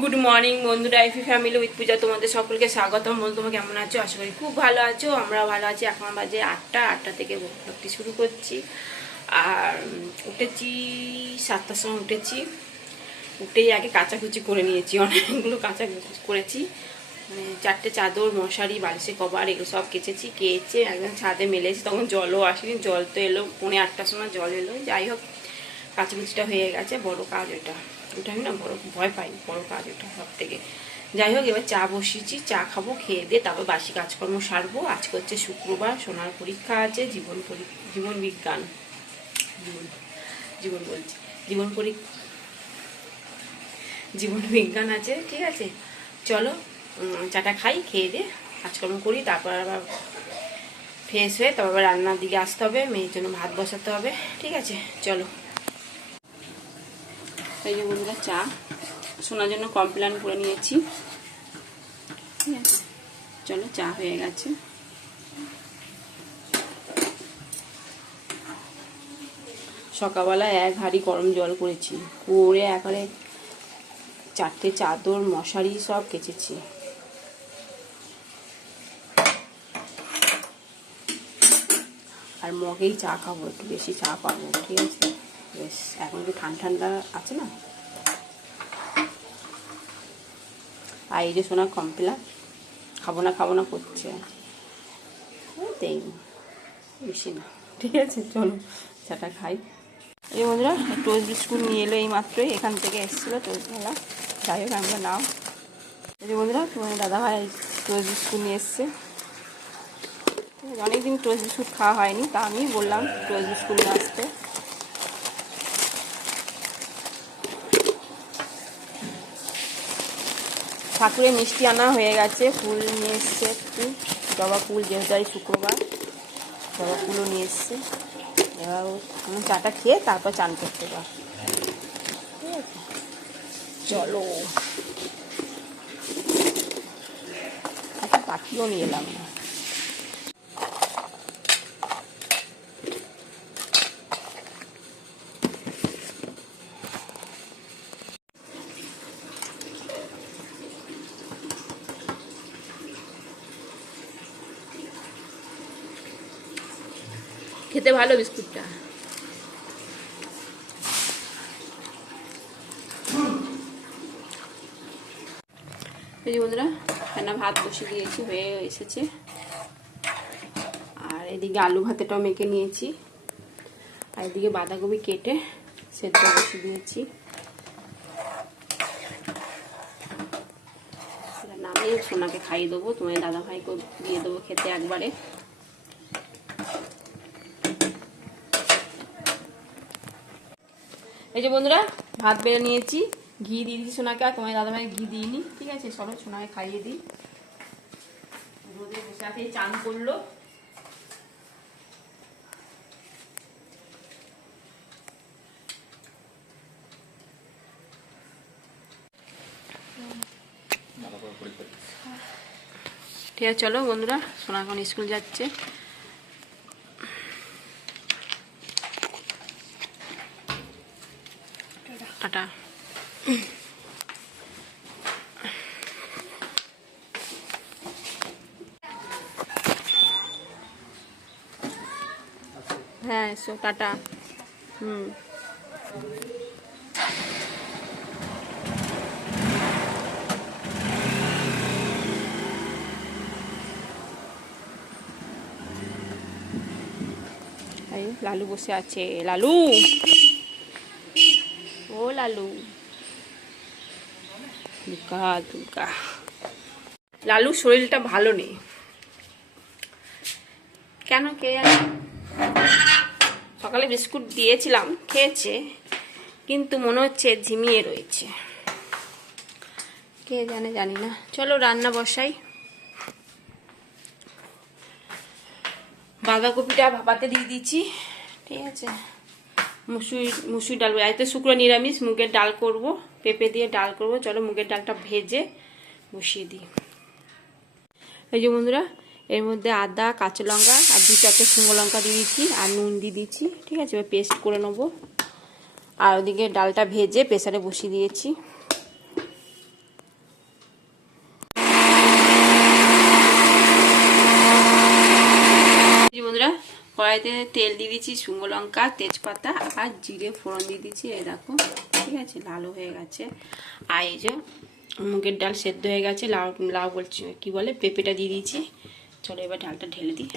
Good morning বন্ধুরা আইফি family with পূজা তোমাদের সকলকে স্বাগতম। বন্ধু, তোমরা কেমন আছো? আশা করি খুব ভালো আছো। আমরা ভালো আছি। এখন বাজে আটটা। আটটা থেকে ভক্তি শুরু করছি। আর উঠেছি, সাতটার সময় উঠেছি। উঠেই আগে কাচাকুচি করে নিয়েছি। অনেকগুলো কাচাকুচি করেছি। মানে চারটে চাদর, মশারি, বালিশে কভার, এগুলো সব কেচেছি। কেচে একদম ছাদে মেলেছি। তখন জলও আসেনি। জল তো এলো। পৌনে আটটার সময় জল এলো। যাই হোক, কাচাকুচিটা হয়ে গেছে। বড় কাজ ওটা ওটা আমি না বড় ভয় পাই বড় কাজ ওটা সব থেকে। যাই হোক, এবার চা বসিয়েছি, চা খাব, খেয়ে দিয়ে তারপর বাসি কাজকর্ম সারবো। আজকে হচ্ছে শুক্রবার, সোনার পরীক্ষা আছে, জীবন জীবন বিজ্ঞান। জীবন জীবন বলছি, জীবন পরীক্ষা জীবন বিজ্ঞান আছে, ঠিক আছে? চলো চাটা খাই, খেয়ে দিয়ে কাজকর্ম করি, তারপর আবার ফ্রেশ হয়ে তারপর রান্নার দিকে আসতে হবে, মেয়ের জন্য ভাত বসাতে হবে, ঠিক আছে? চলো। এই যে বন্ধুরা, চা। শোনার জন্য কমপ্লেন করে নিয়েছি। ঠিক আছে? চলো, চা হয়ে গেছে। সকালবেলা এক হাঁড়ি গরম জল করেছি। করে একবারে চারটে চাদর, মশারি সব কেচেছি। আর মগেই চা খাব, একটু বেশি চা পাবো, ঠিক আছে? বেশ, এখন একটু ঠান্ডা ঠান্ডা আছে না? আর এই যে সোনা কমপ্লা, খাব না খাব না করছে। বেশি না। ঠিক আছে, চলো, চাটা খাই। এই বন্ধুরা টোস্ট বিস্কুট নিয়ে এলো এই মাত্রই এখান থেকে এসেছিল টোস্টওয়ালা যাই হোক আমরা নাও। এই বন্ধুরা তোমার দাদা ভাই টোস্ট বিস্কুট নিয়ে এসছে। অনেকদিন টোস্ট বিস্কুট খাওয়া হয়নি, তা আমি বললাম টোস্ট বিস্কুট নিয়ে আসতে। ঠাকুরের মিষ্টি আনা হয়ে গেছে, ফুল নিয়ে এসছে একটু। জবা ফুল যেহেতু আজ শুক্রবার, জবা ফুলও নিয়ে এসছে। এবার চাটা খেয়ে তারপর চান করতে পার চলো। একটা পাখিও নিয়ে এলাম। না খেতে ভালো বিস্কুটটা। এই বন্ধুরা রান্না ভাত বসে দিয়েছি, হয়ে এসেছে। আর এদিকে আলু ভাতেটাও মেখে নিয়েছি। আর এদিকে বাঁধাকপি কেটে সেদ্ধ বসে দিয়েছি। নামিয়ে সোনাকে খাইয়ে দেবো তোমার দাদা ভাইকে দিয়ে দেবো খেতে একবারে। এই যে বন্ধুরা, ভাত বেড়ে নিয়েছি। ঘি দিয়ে দিয়েছি সোনাকে, আর তোমার দাদাভাই ঘি দিইনি। ঠিক আছে, চলো সোনাকে খাইয়ে দিই। রোদে বসে চান করল। ঠিক আছে, চলো বন্ধুরা, সোনা স্কুল যাচ্ছে। টাটা হ্যাঁ এসো কাটা। হুম। লালু বসে আছে। লালু! লালু দুর্গা দুর্গা। লালু শরীরটা ভালো নেই। কেন কে জানে? সকালে বিস্কুট দিয়েছিলাম খেয়েছে কিন্তু মনে হচ্ছে ঝিমিয়ে রয়েছে। কে জানে জানি না। চলো রান্না বসাই। বাঁধাকপিটা ভাপাতে দিয়ে দিচ্ছি। ঠিক আছে। মুসুরি, মুসুর ডাল তো শুক্র নিরামিষ, মুগের ডাল করব, পেঁপে দিয়ে ডাল করব। চলো মুগের ডালটা ভেজে বসিয়ে দিই। এই যে বন্ধুরা, এর মধ্যে আদা, কাঁচা লঙ্কা আর দু চারটে শুকনো লঙ্কা দিয়ে দিচ্ছি আর নুন দিয়ে দিচ্ছি, ঠিক আছে? এবার পেস্ট করে নেব। আর ওদিকে ডালটা ভেজে প্রেসারে বসিয়ে দিয়েছি। কড়াইতে তেল দিয়ে দিচ্ছি, শুকনো লঙ্কা, তেজপাতা আর জিরে ফোড়ন দিয়ে দিচ্ছি, এই দেখো, ঠিক আছে লালও হয়ে গেছে। আর এই যে মুগের ডাল সেদ্ধ হয়ে গেছে, লাউ লাউ বলছি, কি বলে, পেঁপেটা দিয়ে দিয়েছি চলো এবার ডালটা ঢেলে দিই।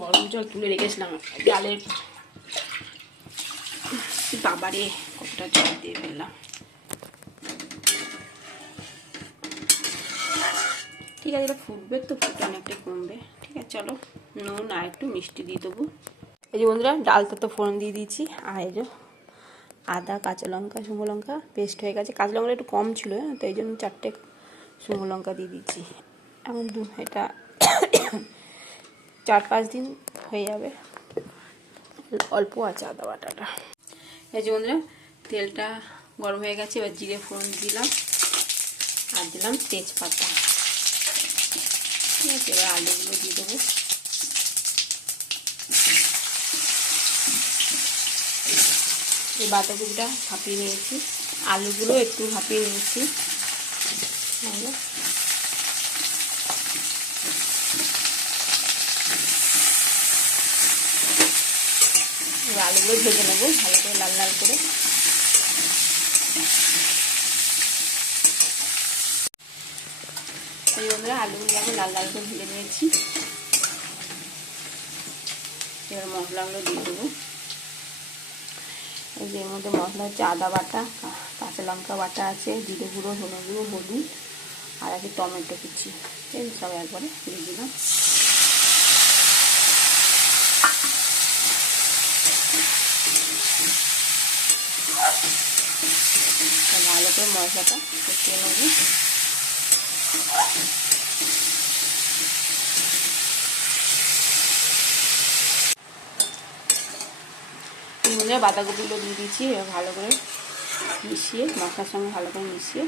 গরম জল তুলে রেখেছিলাম, ডালের বাবারে কতটা জল দিয়ে ফেললাম। ঠিক আছে এটা ফুটবে তো ফুটে অনেকটা কমবে। ঠিক আছে চলো নুন আর একটু মিষ্টি দিয়ে দেবো। এই যে বন্ধুরা ডালটা তো ফোড়ন দিয়ে দিয়েছি আর এই যে আদা কাঁচা লঙ্কা শুকনো লঙ্কা পেস্ট হয়ে গেছে। কাঁচা লঙ্কাটা একটু কম ছিল হ্যাঁ, তো এই জন্য চারটে শুকনো লঙ্কা দিয়ে দিচ্ছি এখন দু এটা চার পাঁচ দিন হয়ে যাবে। অল্প আছে আদা বাটাটা। এই যে বন্ধুরা, তেলটা গরম হয়ে গেছে, এবার জিরে ফোড়ন দিলাম, আর দিলাম তেজপাতা। ঠিক আছে, এবার আলুগুলো দিয়ে দেবো। এই বাঁধাকপিটা হাঁপিয়ে নিয়েছি। আলুগুলো একটু হাঁপিয়ে নিয়েছি। আলুগুলো ভেজে নেব, ভালো করে লাল লাল করে। বন্ধুরা, আলুগুলো আমি লাল লাল করে ভেজে নিয়েছি। এবার মশলাগুলো দিয়ে দেবো। এই যে এর মধ্যে মশলা হচ্ছে আদা বাটা, কাঁচা লঙ্কা বাটা আছে, জিরে গুঁড়ো হলুদ গুঁড়ো, হলুদ, আর আছে টমেটো কুচি। সব একবারে দিয়ে দিলাম। ভালো করে মশলাটা কষিয়ে নেব বাঁধাকপিগুলো দিয়ে দিচ্ছি এবার ভালো করে মিশিয়ে মশলার সঙ্গে ভালো করে মিশিয়ে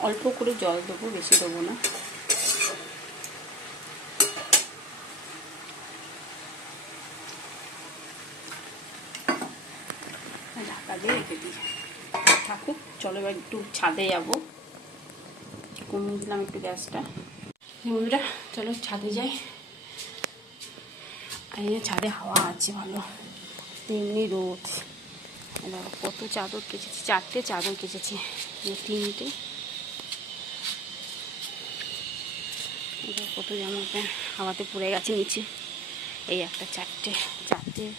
অল্প করে জল দেবো বেশি দেবো না দিয়ে রেখে দিই। থাকুক, চলো এবার একটু ছাদে যাব। কমিয়ে দিলাম একটু গ্যাসটা? বন্ধুরা, চলো ছাদে যাই। আর ছাদে হাওয়া আছে ভালো। এমনি রোদ। কত চাদর কেচেছি, চারটে চাদর কেচেছি। তিনটে। কত জামা প্যান্ট হাওয়াতে পড়ে গেছে নিচে। এই একটা চারটে চারটে।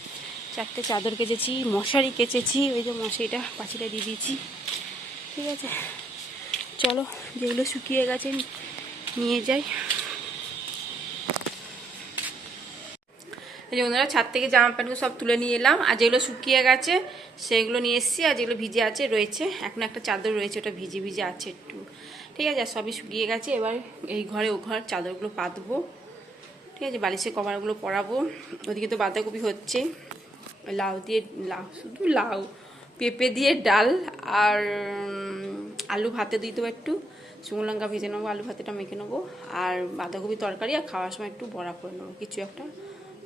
চারটে চাদর কেচেছি, মশারি কেচেছি, ওই যে মশারিটা পাঁচিটা দিয়ে দিয়েছি। ঠিক আছে? চলো, যেগুলো শুকিয়ে গেছে নিয়ে যাই। এই যে বন্ধুরা, ছাদ থেকে জামা প্যান্টগুলো সব তুলে নিয়ে এলাম। আর যেগুলো শুকিয়ে গেছে, সেগুলো নিয়ে এসেছি, আর যেগুলো ভিজে আছে, রয়েছে। এখন একটা চাদর রয়েছে, ওটা ভিজে ভিজে আছে একটু। ঠিক আছে? আর সবই শুকিয়ে গেছে। এবার এই ঘরে, ও ঘর চাদরগুলো পাতবো। ঠিক আছে? বালিশের কভারগুলো পরাবো। ওদিকে তো বাঁধাকপি হচ্ছে। লাউ দিয়ে, লাউ, শুধু লাউ, পেঁপে দিয়ে ডাল আর আলু ভাতে দিয়ে দেবো একটু। শুকনো লঙ্কা ভেজে নেব, আলু ভাতেটা মেখে নেব। আর বাঁধাকপি তরকারি আর খাওয়ার সময় একটু বড়া করে নেব, কিছু একটা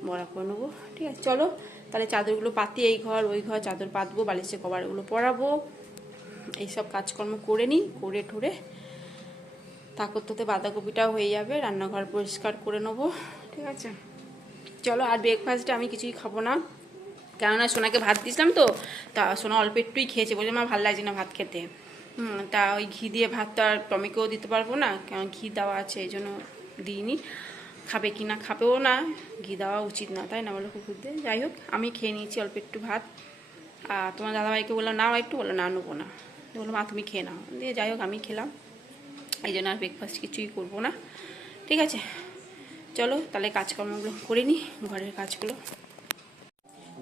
বড়া করে নেব। ঠিক আছে, চলো, তাহলে চাদরগুলো পাতি এই ঘর, ওই ঘর, চাদর পাতবো, বালিশে কভারগুলো পরাবো। এইসব কাজকর্ম করে নিই, করে ঠুরে তা করতে বাঁধাকপিটাও হয়ে যাবে, রান্নাঘর পরিষ্কার করে নেব। ঠিক আছে, চলো, আর ব্রেকফাস্টে আমি কিছুই খাব না। কেননা সোনাকে ভাত দিয়েছিলাম তো, তা সোনা অল্প একটুই খেয়েছে বলে আমার ভালো লাগছে না ভাত খেতে। তা ওই ঘি দিয়ে ভাত তো আর টমেকেও দিতে পারব না কারণ ঘি দেওয়া আছে, এই জন্য দিইনি। খাবে কি না খাবেও না, ঘি দেওয়া উচিত না, তাই না বলো কুকুরদের? যাই হোক, আমি খেয়ে নিয়েছি অল্প একটু ভাত। আর তোমার দাদাভাইকে বললাম, নাও একটু, বলল, না, নেব না। বলল মা, তুমি খেয়ে নাও। দিয়ে যাই হোক, আমি খেলাম। এই জন্য আর ব্রেকফাস্ট কিছুই করব না। ঠিক আছে, চলো তাহলে কাজকর্মগুলো করে নিই, ঘরের কাজগুলো।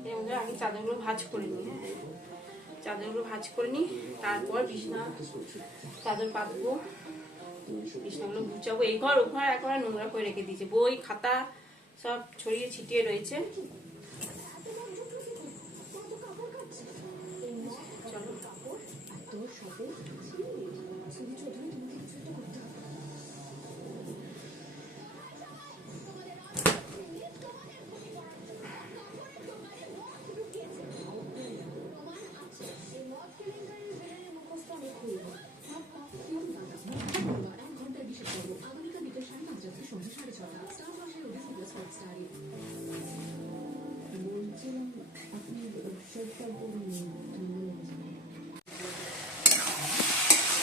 আগে চাদরগুলো ভাজ করে নিই হ্যাঁ। চাদরগুলো ভাজ করে নিই, তারপর বিছনা, চাদর পাতবো, বিছনাগুলো গুছাবো। এই ঘর ও ঘর একবার নোংরা করে রেখে দিয়েছে। বই, খাতা সব ছড়িয়ে ছিটিয়ে রয়েছে।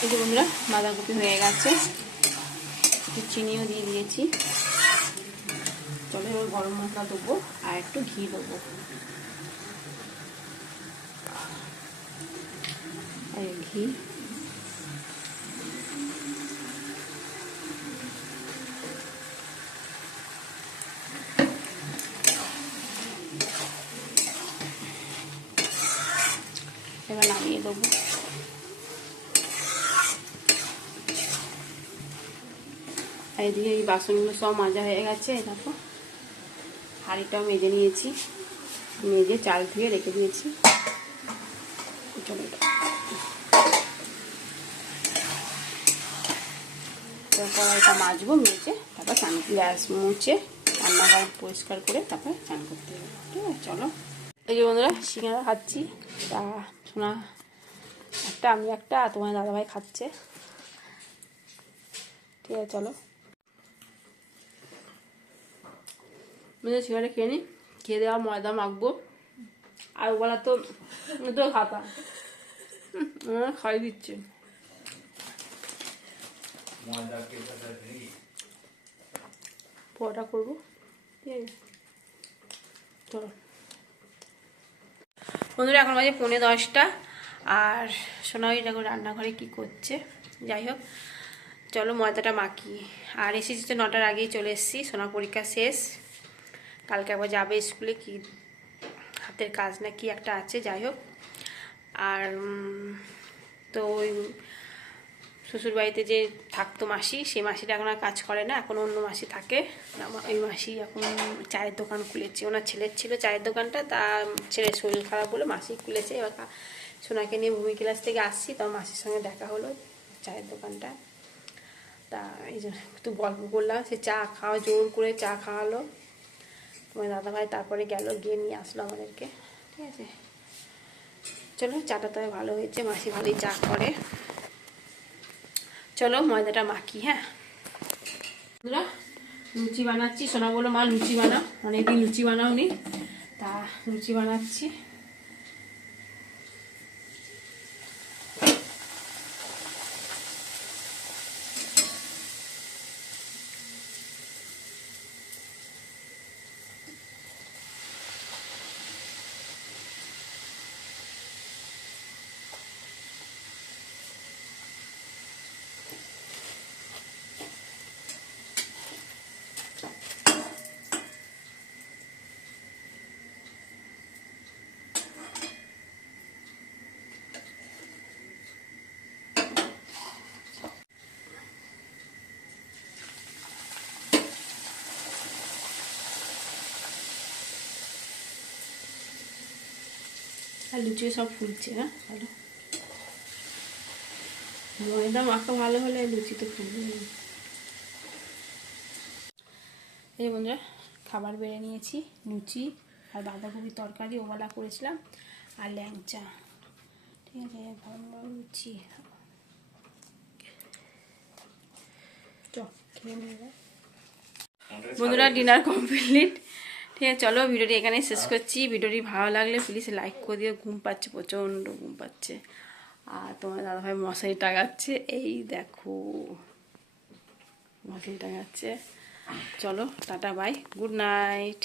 এই যে বন্ধুরা, বাঁধাকপি হয়ে গেছে। একটু চিনিও দিয়ে দিয়েছি। তবে এবার গরম মশলা দেবো আর একটু ঘি দেবো। আর ঘি এবার নামিয়ে দেবো আর এদিকে এই বাসনগুলো সব মাজা হয়ে গেছে দেখো। হাঁড়িটাও মেজে নিয়েছি, মেজে চাল ধুয়ে রেখে দিয়েছি। কড়াইটা মাজবো, মেজে, তারপর চান গ্যাস মুছে রান্নাঘর পরিষ্কার করে তারপর চান করতে হবে। ঠিক আছে, চলো। এই যে বন্ধুরা, সিঙ্গারা খাচ্ছি। তা শোনা, একটা, আমি একটা, তোমার দাদাভাই খাচ্ছে। ঠিক আছে, চলো। মেয়ে সিঙ্গারা খেয়ে নিই খেয়ে দেওয়া ময়দা মাখবো আর ওগুলা তো তো খাতা খাই দিচ্ছে পরোটা করব চলো বন্ধুরা এখন বাজে পৌনে দশটা আর সোনাই দেখো রান্নাঘরে কি করছে যাই হোক চলো ময়দাটা মাখি আর এসেছি তো নটার আগেই চলে এসেছি সোনা পরীক্ষা শেষ কালকে একবার যাবে স্কুলে কি হাতের কাজ না কি একটা আছে, যাই হোক। আর তো ওই শ্বশুর বাড়িতে যে থাকতো মাসি সেই মাসিটা এখন আর কাজ করে না, এখন অন্য মাসি থাকে। ওই মাসি এখন চায়ের দোকান খুলেছে, ওনার ছেলের ছিল চায়ের দোকানটা তা ছেলের শরীর খারাপ বলে মাসি খুলেছে। এবার সোনাকে নিয়ে ভূমি ক্লাস থেকে আসছি তখন মাসির সঙ্গে দেখা হলো চায়ের দোকানটা। তা এই জন্য একটু গল্প করলাম, সে চা খাওয়া, জোর করে চা খাওয়ালো। তোমার দাদাভাই তারপরে গেল, গিয়ে নিয়ে আসলো আমাদেরকে। ঠিক আছে? চলো, চাটা তবে ভালো হয়েছে, মাসি ভালোই চা করে। চলো, ময়দাটা মাখি হ্যাঁ? লুচি বানাচ্ছি। সোনা বলো মা, লুচি বানাও। অনেকদিন লুচি বানাওনি। তা, লুচি বানাচ্ছি। আর লুচি সব ফুলছে হ্যাঁ? ভালো। ময়দা মাখা ভালো হলে লুচি তো ফুলবে এই বন্ধুরা খাবার বেড়ে নিয়েছি লুচি আর বাঁধাকপির তরকারি ওবেলা করেছিলাম আর ল্যাংচা। ঠিক আছে গরম লুচি। বন্ধুরা ডিনার কমপ্লিট ঠিক আছে চলো ভিডিওটি এখানে শেষ করছি। ভিডিওটি ভালো লাগলে প্লিজ লাইক করে দিও ঘুম পাচ্ছে প্রচণ্ড ঘুম পাচ্ছে। আর তোমার দাদাভাই মশারি টাঙাচ্ছে এই দেখো। মশারি টাঙাচ্ছে। চলো টাটা বাই গুড নাইট